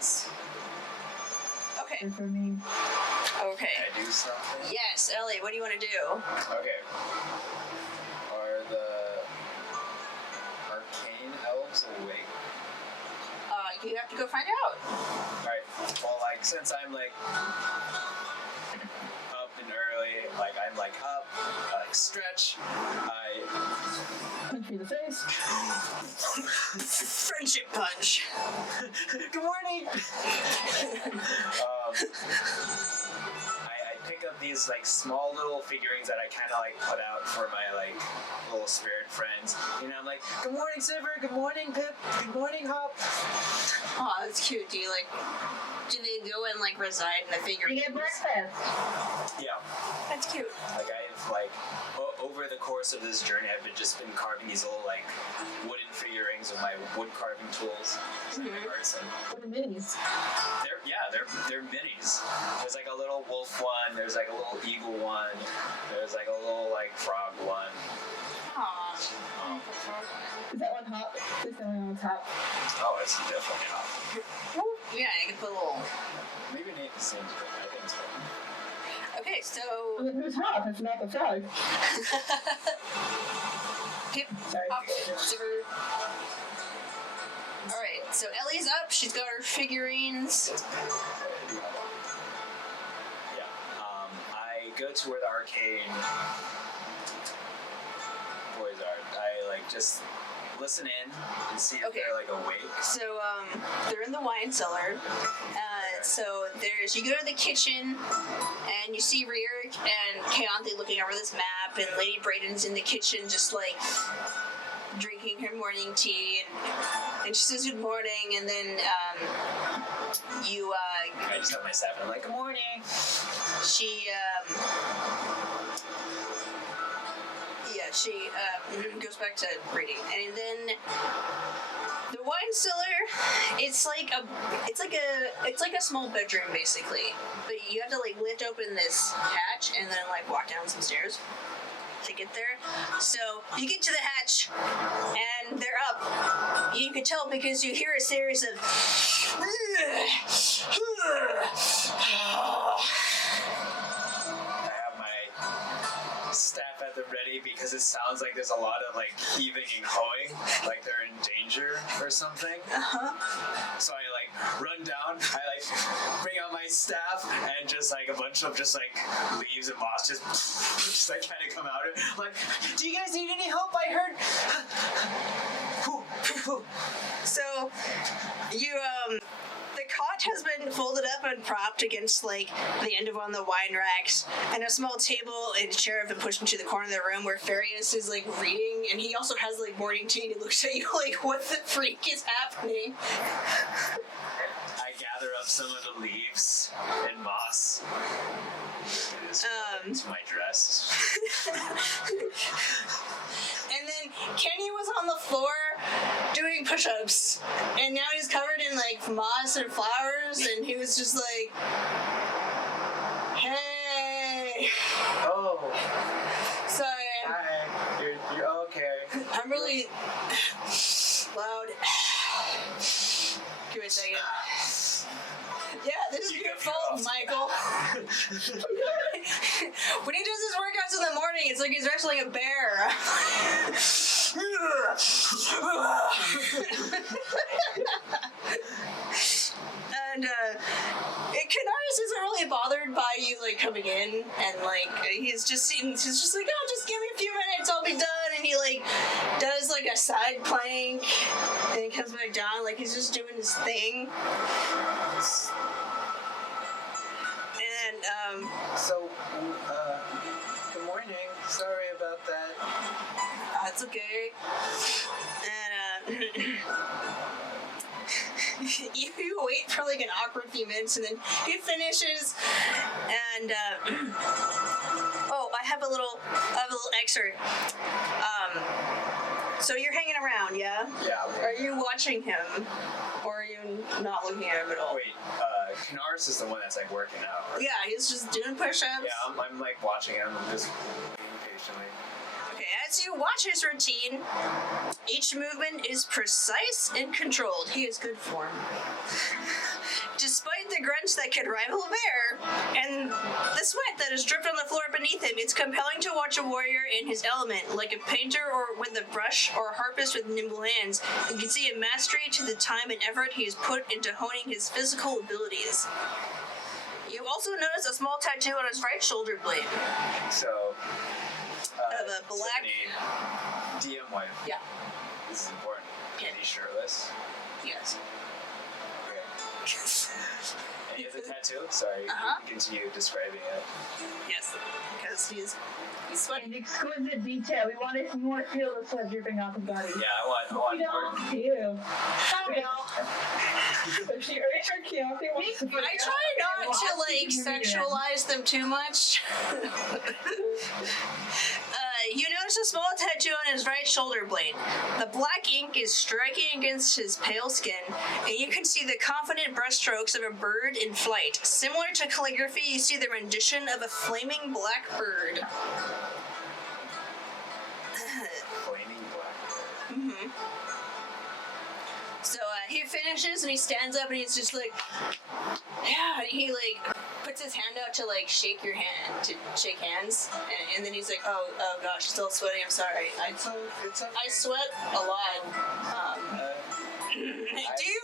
else. Okay. For me. Okay. Can I do something? Yes, Ellie, what do you want to do? Okay. Are the arcane elves awake? You have to go find out. Alright, well, like, since I'm, like, up and early, like, I'm, like, up, I, like, stretch, I... Punch me in the face. Friendship punch. Good morning! I pick up these, like, small little figurines that I kind of, like, put out for my, like, little spirit friends. You know, I'm like, good morning, Silver, good morning, Pip, good morning, Hop. Oh, that's cute. Do they go and, like, reside in the figurine? You get breakfast. Yeah. That's cute. Like, I've, like, over the course of this journey, I've just been carving these little, like, wooden figurines with my wood carving tools. I'm an artisan. What are minis? They're minis. There's, like, a little wolf one, there's, like, a little eagle one, there's, like, a little, like, frog one. Aww. Is that one hot? Is that one hot? Oh, it's definitely hot. Yeah, you can put a little... Maybe Nate seems good. I think it's fun. Okay, so... Who's hot? It's not the frog. Pip, Sorry. hop, zipper. Alright, so Ellie's up. She's got her figurines. Yeah. I go to where the arcane boys are. I, like, just listen in and see if they're, like, awake. So, they're in the wine cellar. So you go to the kitchen, and you see Ryurick and Keontae looking over this map, and Lady Braydon's in the kitchen just, like, drinking her morning tea, and she says good morning, and then, I just have my staff, and I'm like, good morning! She goes back to reading, and then the wine cellar, it's like a small bedroom basically, but you have to like lift open this hatch and then like walk down some stairs to get there. So you get to the hatch and they're up. You can tell because you hear a series of staff at the ready because it sounds like there's a lot of like heaving and hoeing, like they're in danger or something. So I like run down, I like bring out my staff and just like a bunch of just like leaves and moss just like kind of come out. Like, do you guys need any help? I heard. So you the cot has been folded up and propped against like the end of one of the wine racks, and a small table and chair have been pushed into the corner of the room where Farius is like reading, and he also has like morning tea, and he looks at you like, what the freak is happening? I gather up some of the leaves and moss. Into my dress. And then Kenny was on the floor doing push-ups, and now he's covered in like moss and flowers, and he was just like, hey. Oh. Sorry. Hi. You're okay. I'm really loud. Give me a second. Yeah, this is your fault, Michael. When he does his workouts in the morning, it's like he's wrestling a bear. And Canaris isn't really bothered by you like coming in, and like he's just like, oh, just give me a few minutes, I'll be done. And he like does like a side plank, and he comes back down, like he's just doing his thing. And good morning. Sorry about that. That's okay. And you wait for like an awkward few minutes, and then he finishes, and I have a little excerpt. So you're hanging around, yeah? Yeah. Are you watching him, or are you not looking at him at all? Wait, Canaris is the one that's like working out, right? Yeah, he's just doing push-ups. Yeah, I'm like watching him. I'm just waiting patiently. Okay, as you watch his routine, each movement is precise and controlled. He is good form. Despite the grunts that could rival a bear, and the sweat that is dripped on the floor beneath him, it's compelling to watch a warrior in his element, like a painter or with a brush, or a harpist with nimble hands. You can see a mastery to the time and effort he has put into honing his physical abilities. You also notice a small tattoo on his right shoulder blade. So, Of a black... Tiffany, DM wife. Yeah. This is important. Yeah. Is he shirtless? Yes. Okay. And he has a tattoo? Sorry, continue describing it. Yes. Because he's An sweating. exquisite detail. We want to more feel the sweat dripping off his body. Yeah, I want more. Ew. I try not to, like, sexualize them too much. You notice a small tattoo on his right shoulder blade. The black ink is striking against his pale skin, and you can see the confident brushstrokes of a bird in flight. Similar to calligraphy, you see the rendition of a flaming black bird. Flaming black. Mm-hmm. So he finishes and he stands up and he's just like, yeah, and he like puts his hand out to like shake your hand, to shake hands, and then he's like, oh gosh, still sweating, I'm sorry. It's okay. I sweat a lot.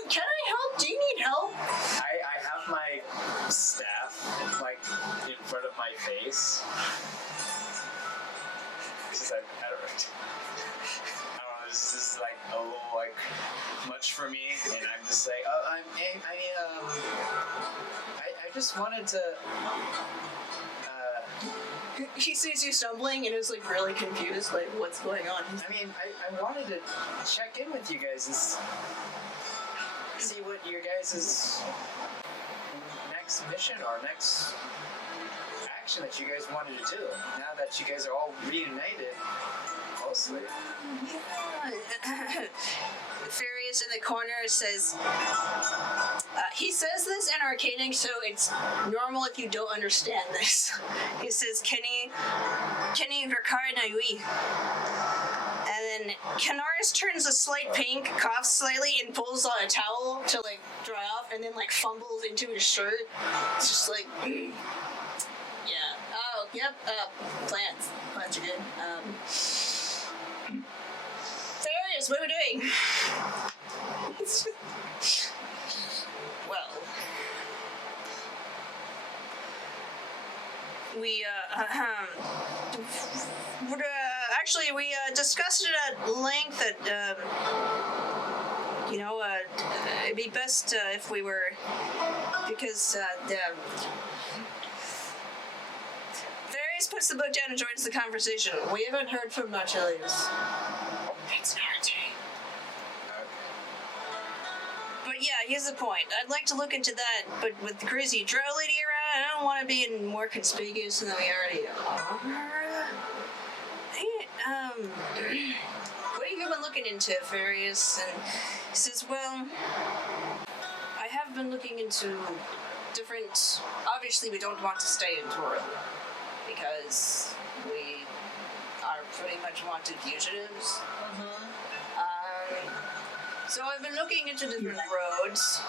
Can I help? Do you need help? I have my staff like in front of my face. Because I don't know, this is like a little like much for me, and I'm just like, I just wanted to. He sees you stumbling and is like really confused, like what's going on? I mean, I wanted to check in with you guys and see what your guys' next mission or next action that you guys wanted to do. Now that you guys are all reunited, mostly. Furious in the corner says, he says this in Arcanic, so it's normal if you don't understand this. He says, Kenny Verkar Naiui. And then Canaris turns a slight pink, coughs slightly, and pulls on a towel to like dry off, and then like fumbles into his shirt. It's just like, yeah. Oh, yep. Plants. Plants are good. Farius, what are we doing? Well, we actually we discussed it at length that it'd be best if we were, because Darius puts the book down and joins the conversation. We haven't heard from Nautilus. It's Narte. But yeah, here's the point. I'd like to look into that, but with the crazy Drow lady around, I don't want to be any more conspicuous than we already are. What have you been looking into, Farius? And he says, well, I have been looking into different... Obviously, we don't want to stay in Toril, because we are pretty much wanted fugitives. So I've been looking into different roads.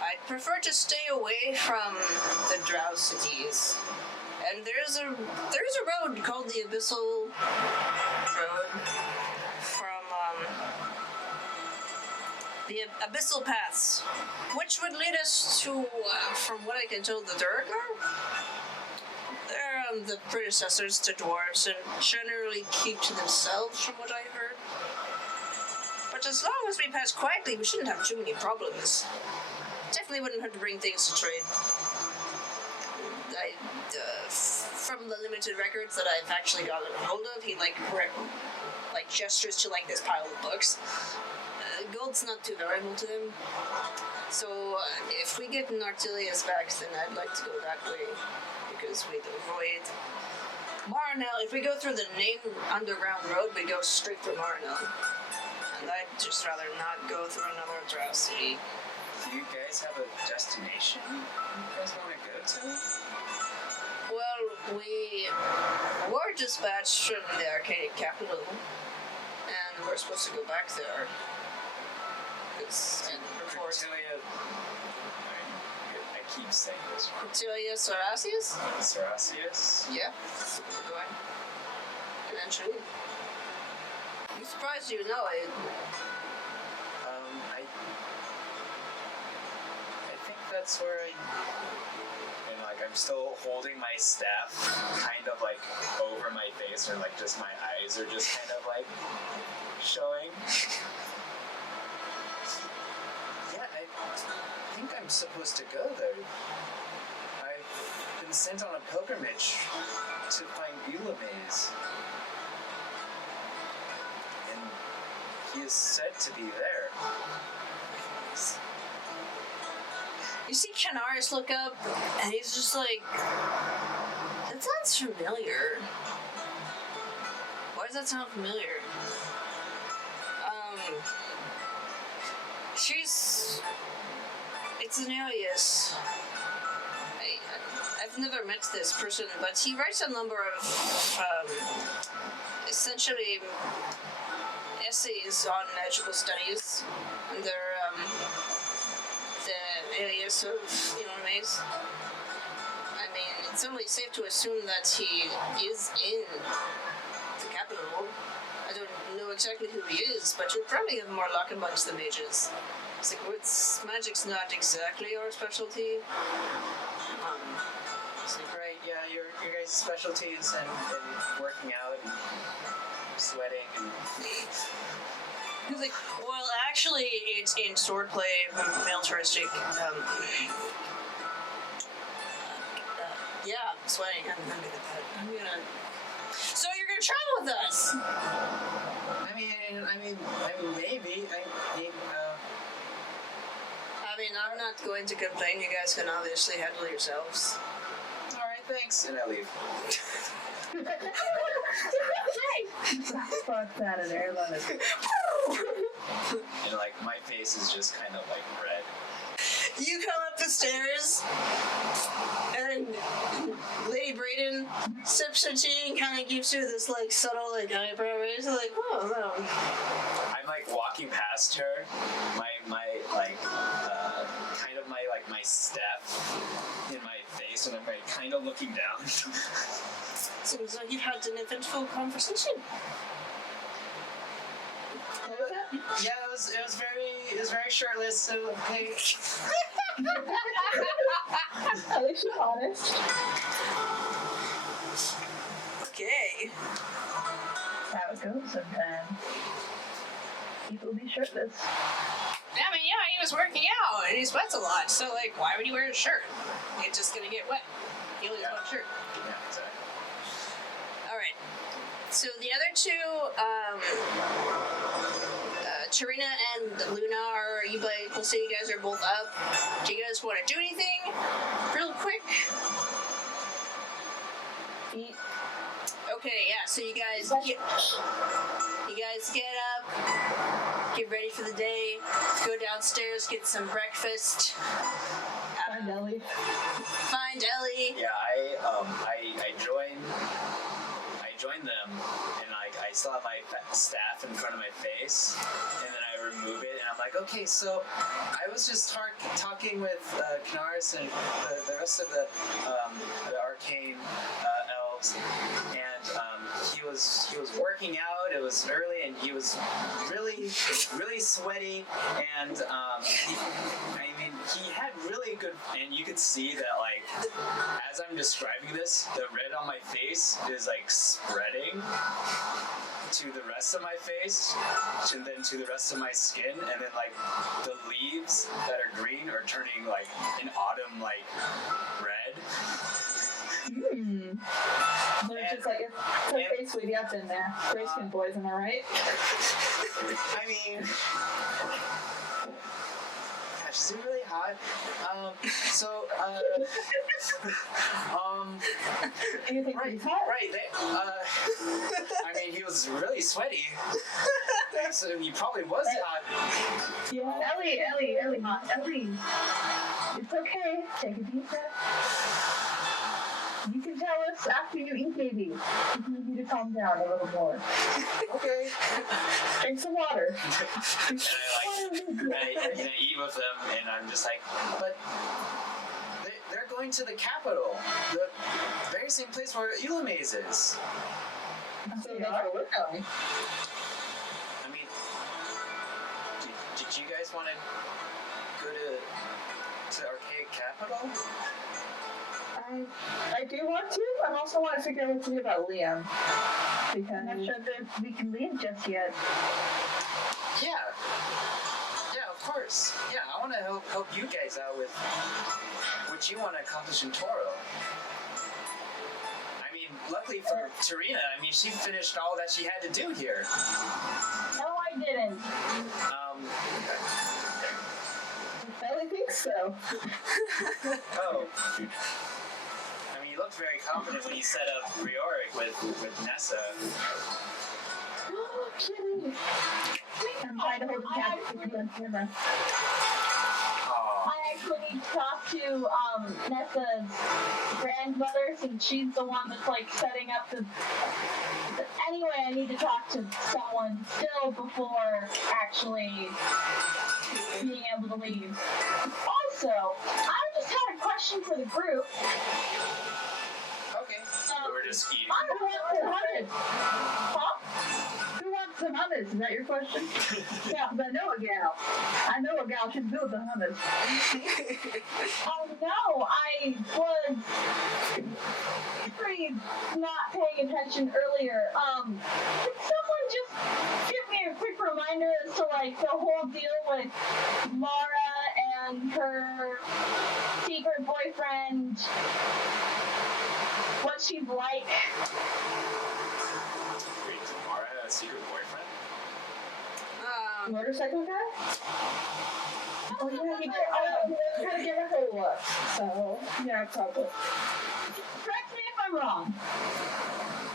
I'd prefer to stay away from the Drow cities. And there's a road called the Abyssal Road from the Abyssal Paths, which would lead us to, from what I can tell, the Durgar. They're the predecessors to dwarves and generally keep to themselves, from what I heard. But as long as we pass quietly, we shouldn't have too many problems. Definitely wouldn't have to bring things to trade. From the limited records that I've actually gotten a hold of, he gestures to this pile of books. Gold's not too valuable to him. So if we get Nartilius back, then I'd like to go that way, because we'd avoid Marinel. If we go through the main underground road, we go straight for Marinel. And I'd just rather not go through another Drow city. Do you guys have a destination you guys want to go to? Well, we were dispatched from the Arcane capital, and we're supposed to go back there. keep saying this wrong. Cordelia Sorasius? Sorasius? Yeah, that's what we're going. Eventually. I'm surprised you know it. I think that's where and like I'm still holding my staff kind of like over my face, or like just my eyes are just kind of like showing. Yeah, I think I'm supposed to go there. I've been sent on a pilgrimage to find Eulamaze. And he is said to be there. You see Canaris look up, and he's just like, that sounds familiar. Why does that sound familiar? It's an alias. I've never met this person, but he writes a number of, essentially, essays on magical studies, and they're, the alias of Eulamaze. I mean, it's only safe to assume that he is in the capital. I don't know exactly who he is, but you'll probably have more luck amongst the mages. It's like, magic's not exactly our specialty. It's like, right, yeah, your guys' specialties and working out and sweating and... He's like, well, actually, it's in swordplay, militaristic, yeah, sweating. I'm good at that. So you're gonna travel with us? I mean, maybe. I mean, I'm not going to complain. You guys can obviously handle yourselves. All right, thanks. And I leave. Fuck that in there, love it. And like my face is just kind of like red. You come up the stairs, and Lady Braydon sips her tea and kind of gives you this like subtle like eyebrow raise, like, oh no. I'm like walking past her, my like kind of my staff in my face, and I'm like kind of looking down. Seems like you've had an eventful conversation. What was that? Yeah, it was very shirtless. So okay. At least you're honest. Okay. How it goes sometimes. People be shirtless. I mean, yeah, he was working out and he sweats a lot, so like, why would he wear a shirt? It's just gonna get wet. He only has one shirt. Yeah, exactly. Alright. So the other two, Tarina and Luna we'll say you guys are both up. Do you guys want to do anything? Real quick? Eat. Okay, yeah, so you guys get up, get ready for the day, go downstairs, get some breakfast. Find Ellie. Find Ellie. Yeah, I join them, and like I still have my staff in front of my face, and then I remove it, and I'm like, okay, so I was just talking with Canaris and the rest of the arcane elves, and he was working out. It was early, and he was really sweaty, and he had really good, and you could see that like as I'm describing this, the red on my face is like spreading to the rest of my face, and then to the rest of my skin, and then like the leaves that are green are turning like an autumn like red. They're just like, it's okay, sweetie, I've been there. Gray skin boys, am I right? I mean, gosh, is it really hot? You think right, he's hot? right. I mean, he was really sweaty, so he probably was hot. Yeah. Ellie, hot. Ellie. It's okay. Take a deep breath. You can tell us after you eat, baby. We need you to calm down a little more. Okay. Drink some water. And I eat with them, and I'm just like, but they're going to the capital, the very same place where Ulamaze is. So that's where we're going. I mean, did you guys want to go to Archaic Capital? I do want to. I also want to figure out what to do about Liam. Because I'm not sure that we can leave just yet. Yeah. Yeah, of course. Yeah, I want to help you guys out with what you want to accomplish in Toril. I mean, luckily for Tarina, I mean, she finished all that she had to do here. No, I didn't. I really think so. Oh. I mean, you looked very confident when you set up Breoreacht with Nessa. Oh, Kitty. I'm trying to hold the cat on camera. I actually need to talk to Nessa's grandmother, since she's the one that's like setting up the. Anyway, I need to talk to someone still before actually being able to leave. Also, I just had a question for the group. Okay. We're just eating. Who wants some hummus? Huh? Who wants some hummus? Is that your question? Yeah, because I know a gal. I know a gal can build the hummus. Oh no, I was pretty not paying attention earlier. Could someone just give me a quick reminder as to like the whole deal with Mara and her secret boyfriend? What she's like? Wait, did Mara have a secret boyfriend? Motorcycle guy? Oh yeah, he kind of give her a look. So yeah, probably. Correct me if I'm wrong.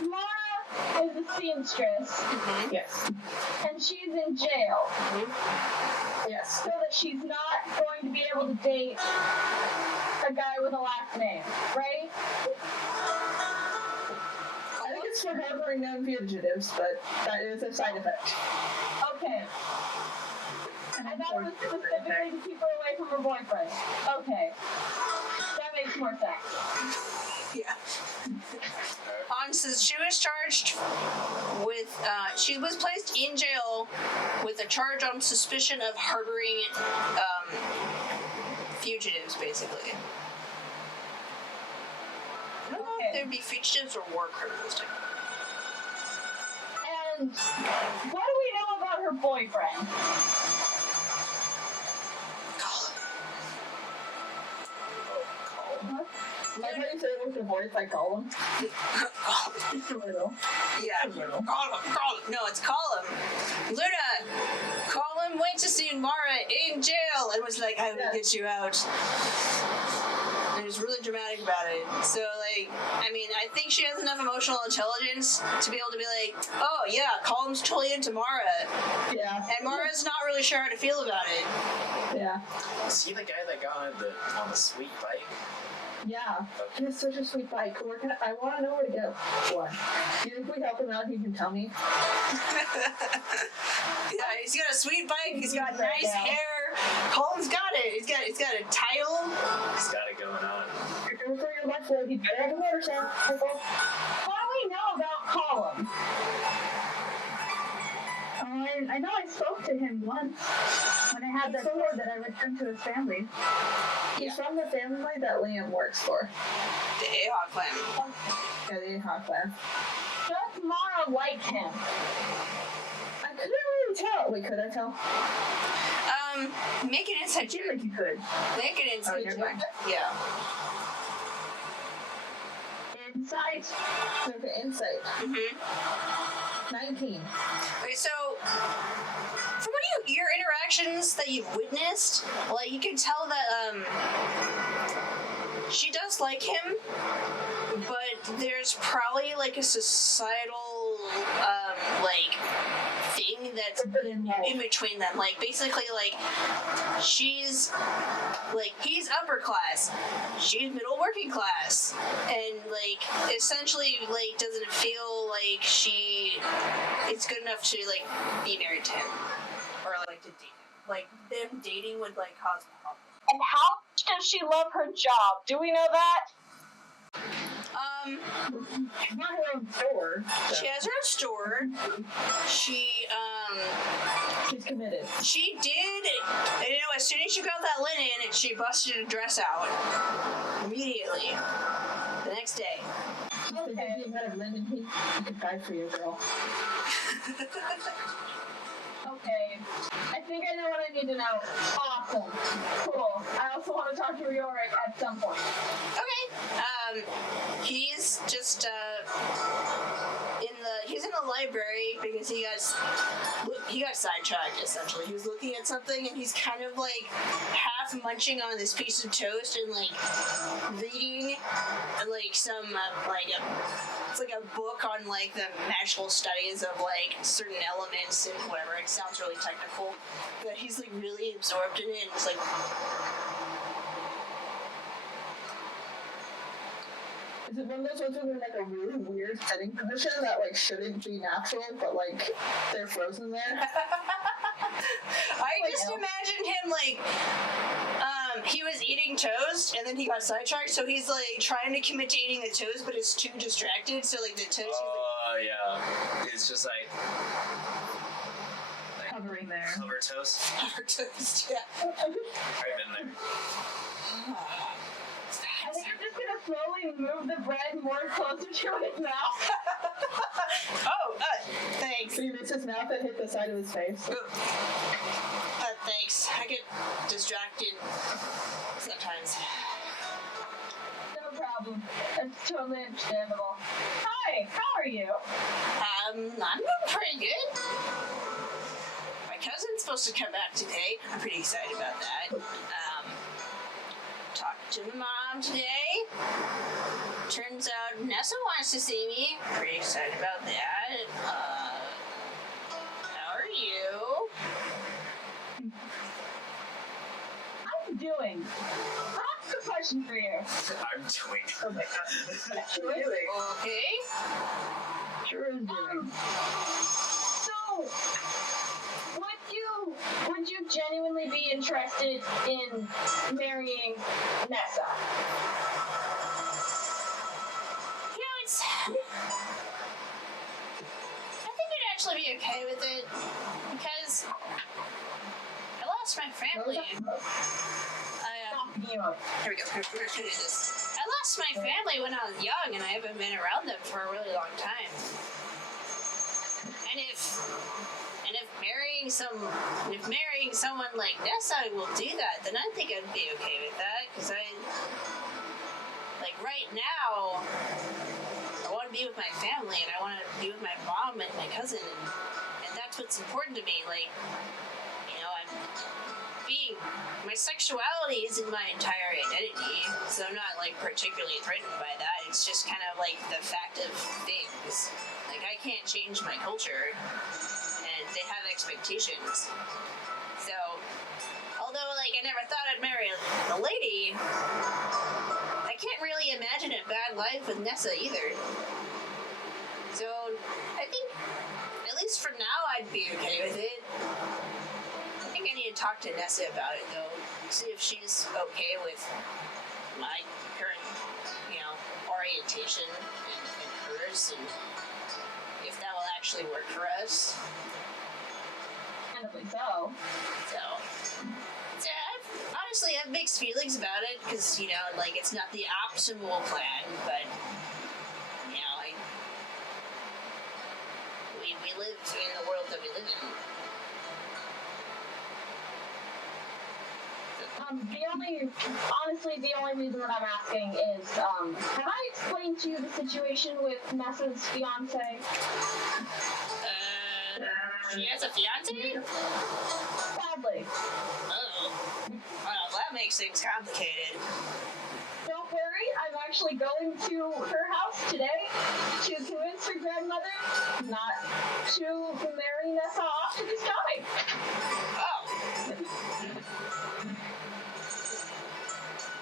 Mara is a seamstress. Mm-hmm. Yes. And she's in jail. Yes. So that she's not going to be able to date a guy with a last name, right? I think it's for harboring known fugitives, but that is a side effect. Okay. And I thought it was specifically to keep her away from her boyfriend. Okay. That makes more sense. Yeah. Says she was charged with, she was placed in jail with a charge on suspicion of harboring fugitives, basically. I don't know if there'd be fugitives or war criminals. And what do we know about her boyfriend? Colm? Like how you say it with your voice, like Colm. Just a little. Yeah. Colm. No, it's Colm. Luna, Colm went to see Mara in jail and was like, I will get you out. And it was really dramatic about it. So, like, I mean, I think she has enough emotional intelligence to be able to be like, oh, yeah, Colm's totally into Mara. Yeah. And Mara's not really sure how to feel about it. Yeah. Is he the guy that got on the sweet bike? Yeah. He has such a sweet bike. I want to know where to get one. Do you think if we help him out, he can tell me? Yeah, he's got a sweet bike. He's got nice hair. Colm's got it. He's got a title. He's got it going on. You're going for your life, he better have a motorcycle. What do we know about Colm? I know I spoke to him once when I had that sword that I returned to his family. He's from the family that Liam works for. The Aoife clan. Yeah, the Aoife clan. Does Mara like him? I couldn't really tell. Wait, could I tell? Make an insight check. Like you could. Make an insight Okay. check. Yeah. Insight. Okay, insight. Mm-hmm. 19. Okay, so from what your interactions that you've witnessed, like you can tell that she does like him, but there's probably like a societal like thing that's in between them. Like basically like she's like he's upper class, she's middle working class, and like essentially like doesn't feel like she is good enough to like be married to him or like to date him. Like them dating would like cause problems. And how does she love her job? Do we know that? She's not her own store. So. She has her own store. She's committed. She did, as soon as she got that linen, she busted a dress out. Immediately. The next day. Okay. There's a amount of linen he could buy for you, girl. Okay. I think I know what I need to know. Awesome. Cool. I also want to talk to Ryurick at some point. Okay. He's just, he's in the library because he got sidetracked, essentially. He was looking at something and he's kind of like half munching on this piece of toast and like reading like some it's like a book on like the magical studies of like certain elements and whatever. It sounds really technical, but he's like really absorbed in it and it's like. Is it one of those ones where they're like a really weird setting position that like shouldn't be natural, but like they're frozen there? I just imagined him like, he was eating toast and then he got sidetracked, so he's like trying to commit to eating the toast, but is too distracted. So like the toast. Yeah, it's just like Hovering there. Hover toast. Hover toast. Yeah. I've been there. I think I'm just gonna slowly move the bread more closer to his mouth. Thanks. So you missed his mouth and hit the side of his face. Thanks. I get distracted sometimes. No problem. It's totally understandable. Hi, how are you? I'm doing pretty good. My cousin's supposed to come back today. I'm pretty excited about that. Talked to my mom today. Turns out Nessa wants to see me. Pretty excited about that. How are you? I'm doing. I have a question for you. I'm doing. Oh my god. Sure is doing. Okay. Sure is doing. So, would you genuinely be interested in marrying Nessa? I think I'd actually be okay with it because I lost my family. Here we go. We're gonna do this. I lost my family when I was young, and I haven't been around them for a really long time. And if marrying someone like Nessa will do that, then I think I'd be okay with that because right now, I want to be with my family and I want to be with my mom and my cousin, and that's what's important to me. Like, my sexuality isn't my entire identity, so I'm not particularly threatened by that. It's just kind of the fact of things. I can't change my culture, and they have expectations. So, although I never thought I'd marry a lady, I can't really imagine a bad life with Nessa either. So, I think, at least for now, I'd be okay with it. I think I need to talk to Nessa about it, though. See if she's okay with my current, orientation and hers, and if that will actually work for us. Probably so. Honestly, I have mixed feelings about it, because, it's not the optimal plan, but, we live in the world that we live in. Honestly, the only reason that I'm asking is, have I explained to you the situation with Nessa's fiance? She has a fiance? Sadly. Oh. Well, that makes things complicated. Don't worry, I'm actually going to her house today to convince her grandmother not to marry Nessa off to the sky. Oh.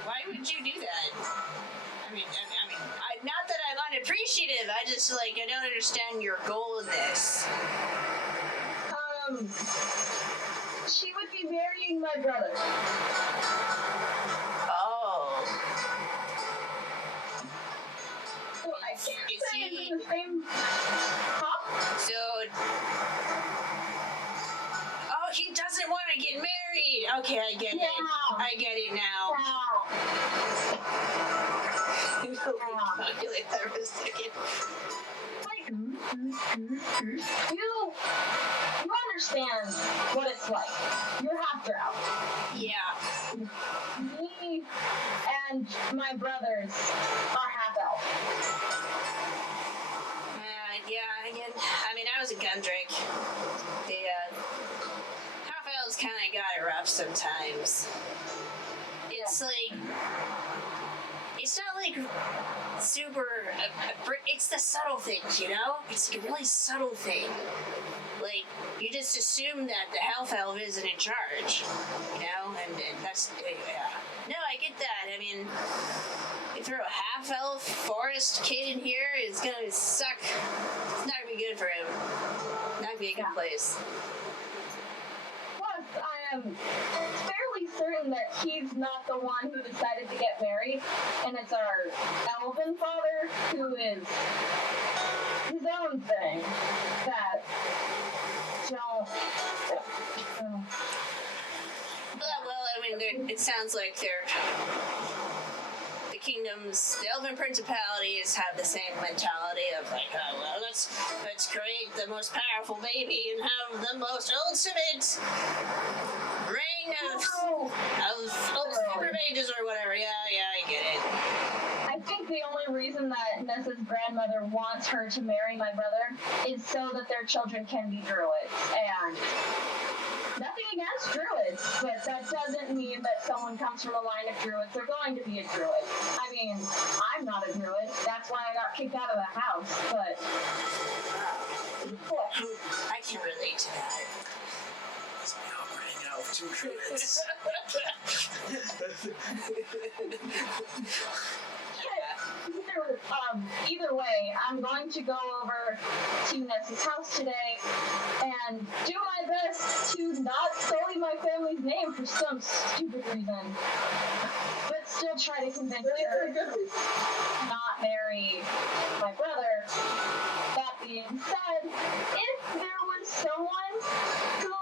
Why would you do that? I mean, not that I'm unappreciative, I just, I don't understand your goal in this. She would be marrying my brother. So I can't Is say it's he- in the same cup. So, oh, he doesn't want to get married. Okay, I get it. I get it now. Calculate that for a second. Like, you understand what it's like. You're half Drow. Yeah. Me and my brothers are half elf. Yeah, again, I mean, I was a gundrake. The, half elves kind of got it rough sometimes. It's like, it's not like super, it's the subtle things, you know? It's like a really subtle thing. Like, you just assume that the half elf isn't in charge, you know? And that's, yeah. No, I get that. I mean, you throw a half elf forest kid in here, it's gonna suck. It's not gonna be good for him. Not gonna be a good place. Plus, I am fairly certain that he's not the one who decided to get married, and it's our elven father who is his own thing that don't. Well, I mean, it sounds like the kingdoms, the elven principalities have the same mentality of like, oh, well, let's create the most powerful baby and have the most ultimate reign of super mages or whatever. Yeah, I get it. I think the only reason that Nessa's grandmother wants her to marry my brother is so that their children can be druids. And nothing against druids, but that doesn't mean that someone comes from a line of druids, they're going to be a druid. I mean, I'm not a druid. That's why I got kicked out of the house, but... I can relate to that. So we all hang out with two druids. Either way, I'm going to go over to Nessa's house today and do my best to not sully my family's name for some stupid reason, but still try to convince her to not marry my brother. That being said, if there was someone who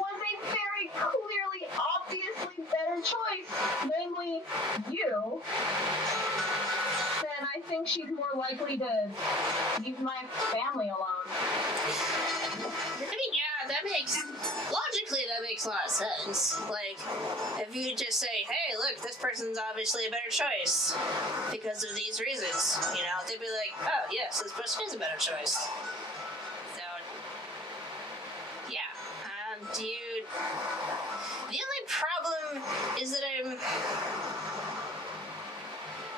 was a very clearly, obviously better choice, namely you, then I think she's more likely to leave my family alone. I mean, yeah, logically that makes a lot of sense. Like, if you just say, hey, look, this person's obviously a better choice because of these reasons, you know, they'd be like, oh, yes, this person is a better choice. So, yeah. Dude, the only problem is that I'm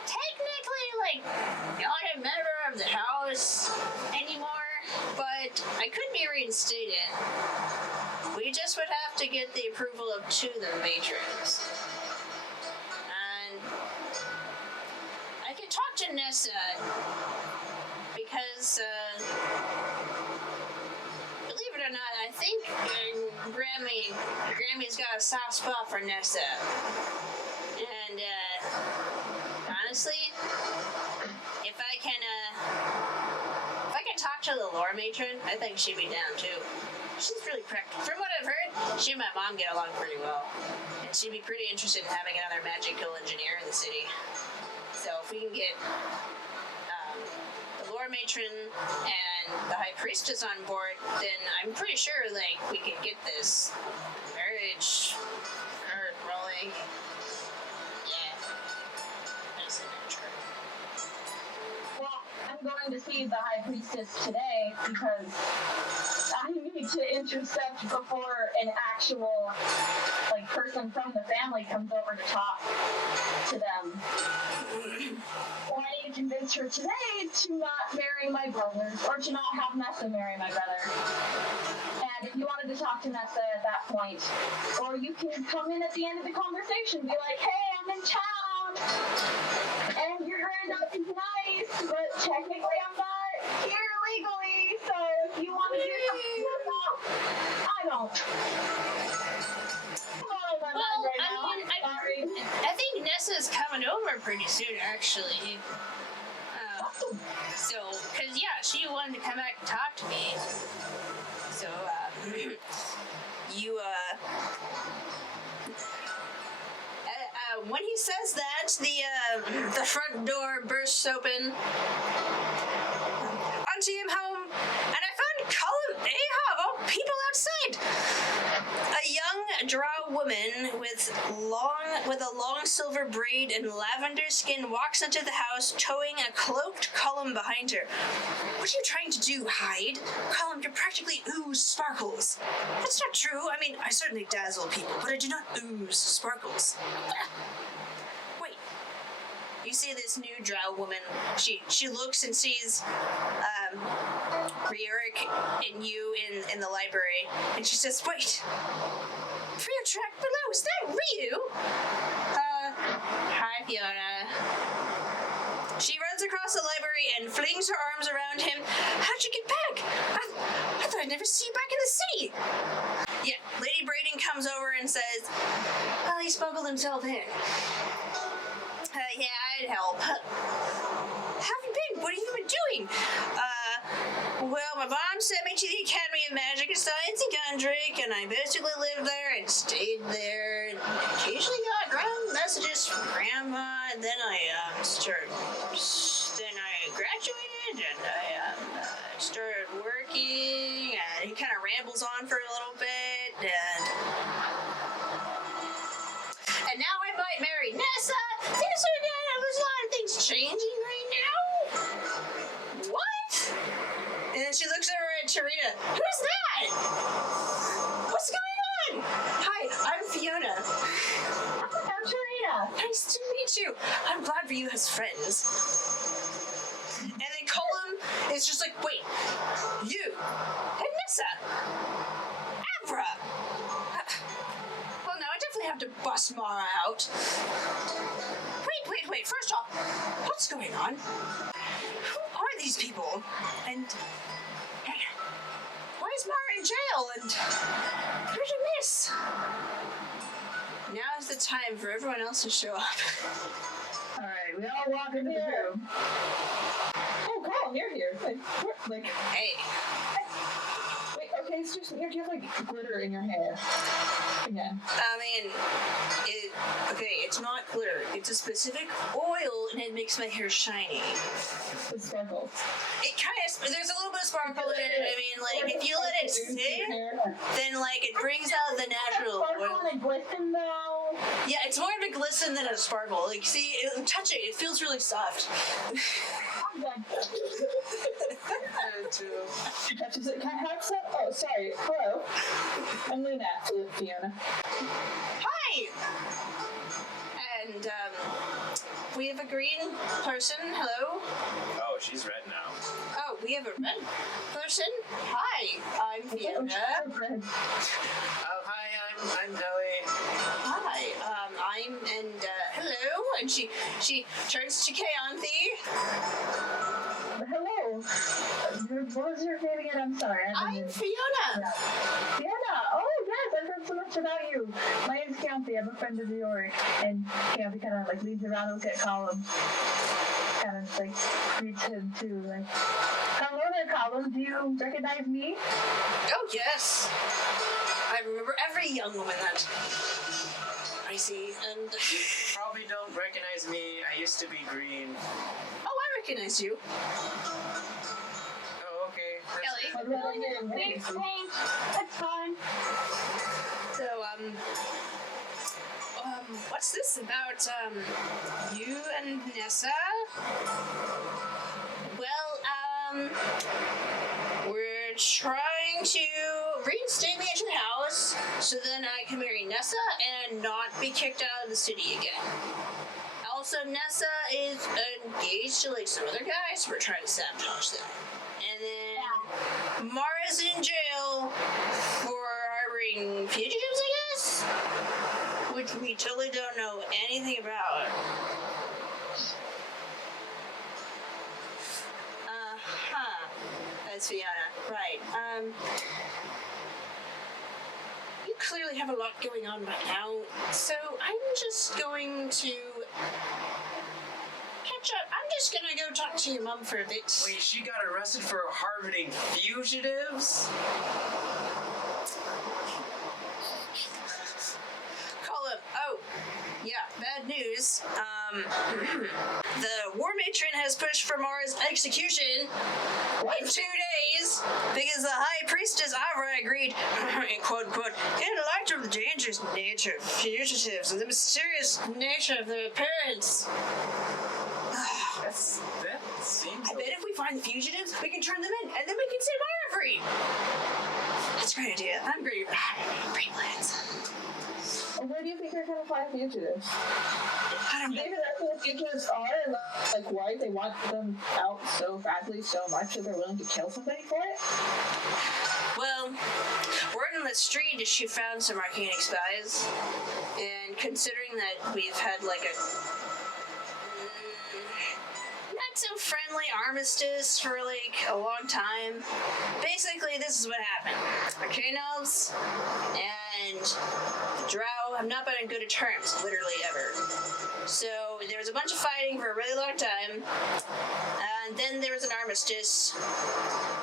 technically, like, not a member of the house anymore, but I could be reinstated. We just would have to get the approval of two of the matrons. And I could talk to Nessa because, believe it or not, I think Grammy's got a soft spot for Nessa. And, honestly, if I can talk to the lore matron, I think she'd be down too. She's really practical. From what I've heard, she and my mom get along pretty well. And she'd be pretty interested in having another magical engineer in the city. So if we can get the lore matron and the high priestess on board, then I'm pretty sure, like, we can get this marriage rolling. Well, I'm going to see the High Priestess today because I need to intercept before an actual, like, person from the family comes over to talk to them. Well, I need to convince her today to not marry my brother, or to not have Nessa marry my brother. And if you wanted to talk to Nessa at that point, or you can come in at the end of the conversation and be like, hey, I'm in town, and your granddaughter's nice, but technically I'm not here legally, so if you want to do something like that, I don't. Well, I think Nessa Nesa's coming over pretty soon, actually. So, cause yeah, she wanted to come back and talk to me. So, when he says that, the front door bursts open. Onto him home, and I found Colm Ahab, oh, people outside. A young drow woman with a long silver braid and lavender skin walks into the house, towing a cloaked Colm behind her. What are you trying to do, hide? Colm, you practically ooze sparkles. That's not true. I mean, I certainly dazzle people, but I do not ooze sparkles. Wait. You see this new drow woman. She looks and sees Ryurick and you in the library, and she says, "Wait, Breoreacht below, is that Ryu?" Hi, Fiona. She runs across the library and flings her arms around him. How'd you get back? I thought I'd never see you back in the city. Yeah, Lady Braydon comes over and says, well, he smuggled himself in. Yeah, I'd help. How have you been? What have you been doing? Well, my mom sent me to the Academy of Magic and Science in Gundrick, and I basically lived there and stayed there, and occasionally got ground messages from Grandma, and then I graduated, and I started working, and he kind of rambles on for a little bit, and now I might marry Nessa. Things are good. There's a lot of things changing right now. What? And then she looks over at Tarina. Who's that? What's going on? Hi, I'm Fiona. I'm Tarina. Nice to meet you. I'm glad Ryu has friends. And then Colm is just like, wait, you and Nessa, Abhraigh. Well, now I definitely have to bust Mara out. Wait. First off, what's going on? Who are these people? And why is Mara in jail? And what did I miss? Now is the time for everyone else to show up. Alright, we all walk into the room. Oh, Colm, you're here. Like, Hey. wait, okay, it's just, you have, like, glitter in your hair. Again. I mean, it's not glitter. It's a specific oil, and it makes my hair shiny. It sparkles. It kind of, there's a little bit of sparkle in it. I mean, like, if you let it sit, then, like, it brings out the natural Sparkle oil. and glisten, though. Yeah, it's more of a glisten than a sparkle. Like, see, touch it. It feels really soft. I'm done. She touches it. Can I have some? Oh, sorry. Hello. I'm Luna. Fiona. Hi! And, we have a green person. Hello? Oh, she's red now. Oh, we have a red person. Hi, I'm Fiona. Oh, hi, I'm Ellie. Hi, hello. And she turns to Kayanthi. Hello. What was your name again? I'm sorry. I'm Fiona. Fiona. Oh, yes. I've heard so much about you. My name's Kayanthi. I'm a friend of Ryurick. And Kayanthi kind of, like, leads around and looks at Colm. Kind of, like, greets him, too. Like, hello there, Colm. Do you recognize me? Oh, yes. I remember every young woman that I see, and... You probably don't recognize me. I used to be green. Oh, I recognize you. Oh, okay. Ellie. We exchange. That's fine. So, what's this about, you and Nessa? Well, we're trying to reinstate me into the house so then I can marry Nessa and not be kicked out of the city again. Also, Nessa is engaged to, like, some other guys, so we're trying to sabotage them. And then Mara's in jail for harboring fugitives, I guess? Which we totally don't know anything about. That's Fiona. Right. you clearly have a lot going on right now, so I'm just going to catch up. I'm just gonna go talk to your mom for a bit. Wait, she got arrested for harboring fugitives? Colm. Oh, yeah, bad news. The War Matron has pushed for Mara's execution in 2 days because the High Priestess Abhraigh agreed, in quote unquote, in light of the dangerous nature of fugitives and the mysterious nature of their appearance. That seems... I bet if we find the fugitives, we can turn them in, and then we can set Mara free. That's a great idea. I'm great. Great plans. Where do you think you're gonna find fugitives? I don't know. Maybe that's what fugitives are, and like why they want them out so badly, so much that they're willing to kill somebody for it? Well, word on the street is she found some arcane spies, and considering that we've had like a not so friendly armistice for like a long time, basically this is what happened. Arcane elves and the Drow have not been on good terms, literally ever. So there was a bunch of fighting for a really long time, and then there was an armistice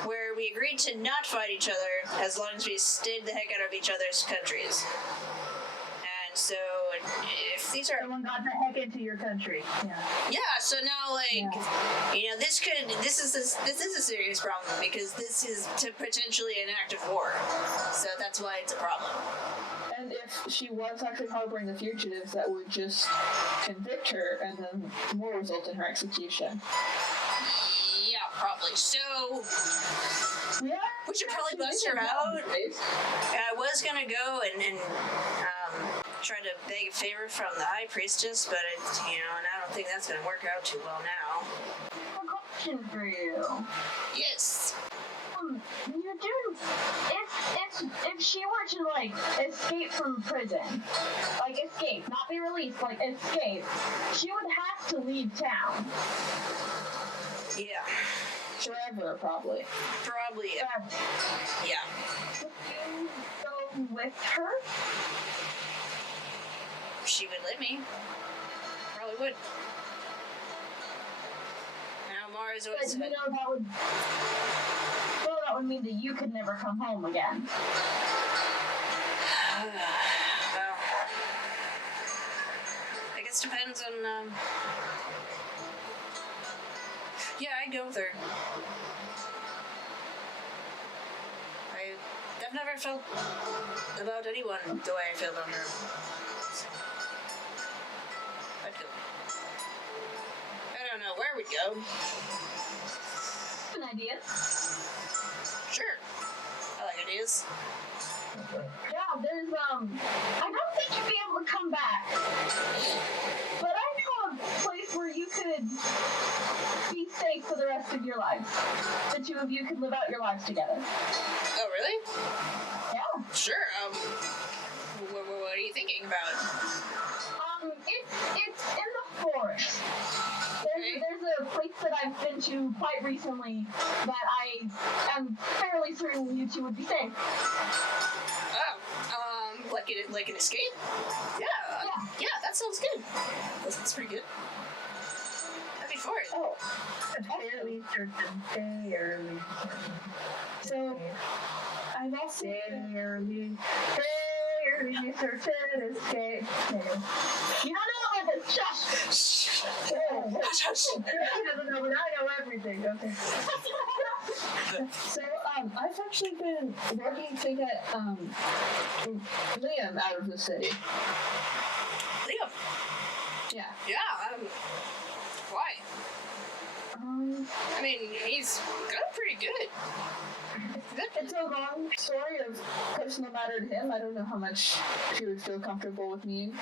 where we agreed to not fight each other as long as we stayed the heck out of each other's countries. And so if these are Someone got the heck into your country. yeah, so now you know this is a serious problem because this is potentially an act of war. So that's why it's a problem. And if she was actually harboring the fugitives, that would just convict her and then more result in her execution. Yeah, probably. So Yeah, we should probably bust her out. I was gonna go and try to beg a favor from the High Priestess, but and I don't think that's gonna work out too well now. A question for you. Yes. You're doing if she were to like escape from prison, like escape, not be released, like escape, she would have to leave town. Yeah. Forever, probably. Probably. Yeah. Would you go with her? She would let me. Probably would. Now Mara's But always you know that would mean that you could never come home again. well, I guess depends on yeah, I'd go with her. I've never felt about anyone the way I feel about her. So, I'd go. I don't know where we'd go. An idea. Sure. I like ideas. Yeah, there's I don't think you'd be able to come back. But I know a place where you could be safe for the rest of your lives. The two of you could live out your lives together. Oh, really? Yeah. Sure. What are you thinking about? It's in the forest. There's a place that I've been to quite recently that I am fairly certain you two would be safe. Oh, like an escape? Yeah, that sounds good. That sounds pretty good. I'd be for it. Oh, Fairly certain. Fairly. so I've also Fairly certain escape. You don't know about this. Shush. Hush, hush. He doesn't know, but I know everything. Okay. So, I've actually been working to get, Liam out of the city. Liam. Yeah. Yeah, why? I mean, he's got pretty good. It's a long story of personal matter to him. I don't know how much he would feel comfortable with me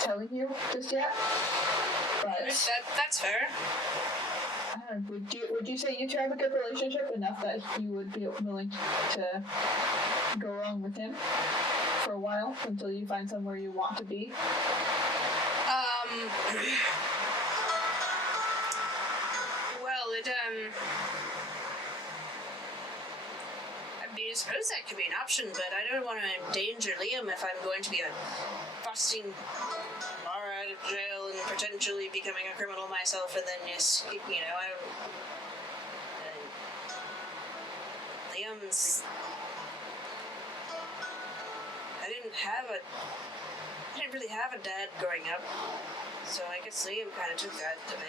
telling you just yet. But That's fair. would you say you two have a good relationship enough that you would be willing to go along with him for a while until you find somewhere you want to be? Well, I mean, I suppose that could be an option, but I don't want to endanger Liam if I'm going to be busting Mara out of jail and potentially becoming a criminal myself, and then just, I don't... Liam's... I didn't really have a dad growing up, so I guess Liam kind of took that to me.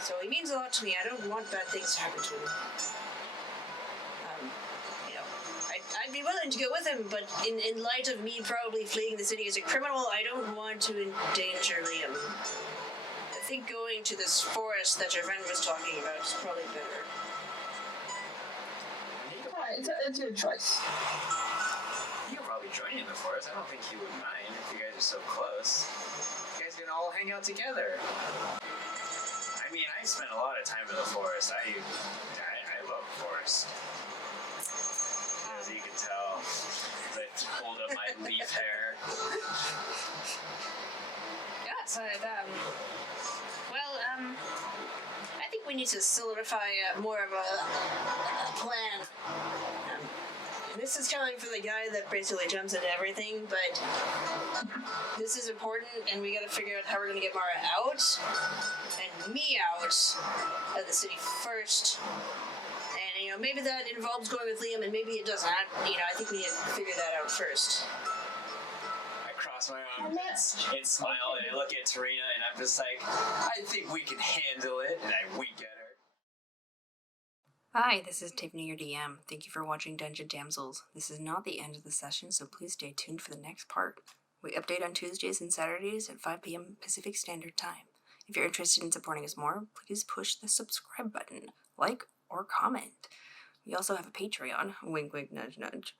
So he means a lot to me. I don't want bad things to happen to him. I'd be willing to go with him, but in light of me probably fleeing the city as a criminal, I don't want to endanger Liam. I think going to this forest that your friend was talking about is probably better. It's your choice. You could probably join you in the forest. I don't think he would mind if you guys are so close. You guys can all hang out together. I mean, I've spent a lot of time in the forest. I love the forest. As you can tell, I hold up my leaf hair. Yeah, so, I think we need to solidify more of a plan. This is coming from the guy that basically jumps into everything, but this is important, and we gotta figure out how we're gonna get Mara out, and me out of the city first. And, maybe that involves going with Liam, and maybe it doesn't. I think we need to figure that out first. I cross my arms and smile, and I look at Tarina, and I'm just like, I think we can handle it, and I wink at her. Hi, this is Tiffany, your DM. Thank you for watching Dungeon Damsels. This is not the end of the session, so please stay tuned for the next part. We update on Tuesdays and Saturdays at 5 p.m. Pacific Standard Time. If you're interested in supporting us more, please push the subscribe button, like, or comment. We also have a Patreon, wink wink nudge nudge,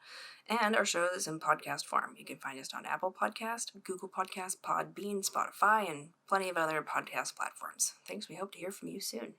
and our show is in podcast form. You can find us on Apple Podcast, Google Podcast, Podbean, Spotify, and plenty of other podcast platforms. Thanks, we hope to hear from you soon.